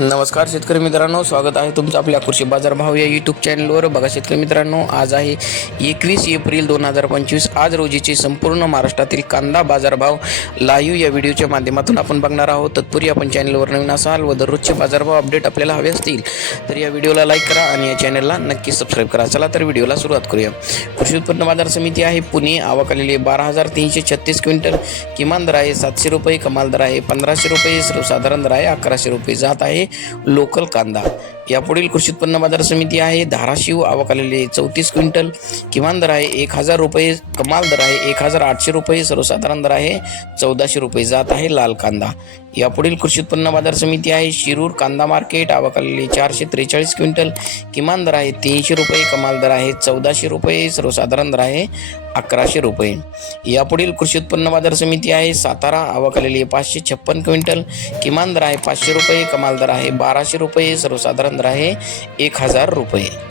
नमस्कार शेतकरी मित्रांनो. स्वागत आहे तुमचं आपल्या कृषी बाजार भाव या यूट्यूब चॅनलवर बघा शेतकरी मित्रांनो आज आहे एकवीस एप्रिल दोन हजार पंचवीस. आज रोजीचे संपूर्ण महाराष्ट्रातील कांदा बाजारभाव लाईव्ह या व्हिडिओच्या माध्यमातून आपण बघणार आहोत. तत्पूर्वी आपण चॅनलवर नवीन असाल व दररोजचे बाजारभाव अपडेट आपल्याला हवे असतील तर या व्हिडिओला लाईक करा आणि या चॅनलला नक्की सबस्क्राईब करा. चला तर व्हिडिओला सुरुवात करूया. कृषी उत्पन्न बाजार समिती आहे पुणे. आवक आलेली बारा हजार तीनशे छत्तीस क्विंटल. किमान दर आहे सातशे रुपये कमाल दर आहे पंधराशे रुपये सर्वसाधारण दर आहे अकराशे रुपये. जात आहे लोकल कांदा. यापुढील कृषी उत्पन्न बाजार समिती आहे. धाराशिव आवक चौतीस क्विंटल किमान दर आहे. एक हजार रुपये कमाल दर आहे. एक हजार आठशे रुपये सर्वसाधारण दर आहे. चौदाशे रुपये जात आहे लाल कांदा. यापुढील कृषी उत्पन्न बाजार समिती आहे. शिरूर कांदा मार्केट आवक चारशे त्रेचाळीस क्विंटल किमान दर आहे. तीनशे रुपये कमाल दर आहे. चौदाशे रुपये सर्वसाधारण दर आहे. अकराशे रुपये. यापुढील कृषी उत्पन्न बाजार समिती आहे. सातारा आवक आलेली पाचशे छप्पन क्विंटल किमान दर आहे. पाचशे रुपये कमाल दर आहे. बाराशे रुपये सर्वसाधारण पंधरा आहे एक हजार रुपये.